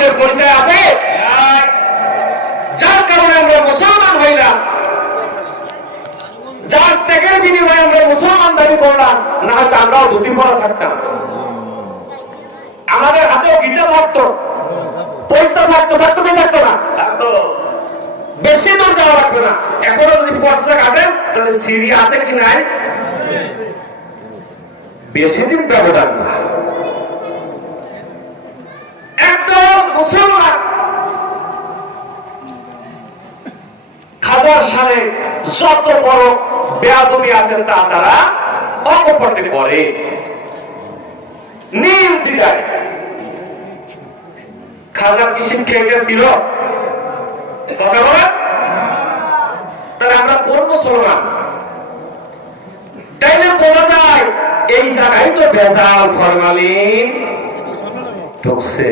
বংশের পরিচয় আছে, যার কারণে আমরা মুসলমান হইলাম, যার ত্যাগের বিনিময়ে আমরা মুসলমান দাবি করলাম, না হয়তো আমরাও ধুতি পরা থাকতাম, আমাদের হাতেও গিটা থাকতো, পৈতা থাকতো, থাকতো কি থাকতো না? বেশি দূর যাওয়া লাগবে না। এখনো যদি পয়সা কাটেন তাহলে সিরিয়া আছে কি নাই, বেশি দিন ব্যবধান না। একদম মুসলমান খাজার সামনে যত বড় বেয়াদবি আছেন তা তারা অকপটে করে, নির্দ্বিধায়। খাজার কি শিক্ষা এটা ছিল? কথা বলে তাহলে আমরা কোন মুসলমান? তাইলে বলা যায় এই জায়গায় তো ভেজাল ফরমালিন ঢুকছে।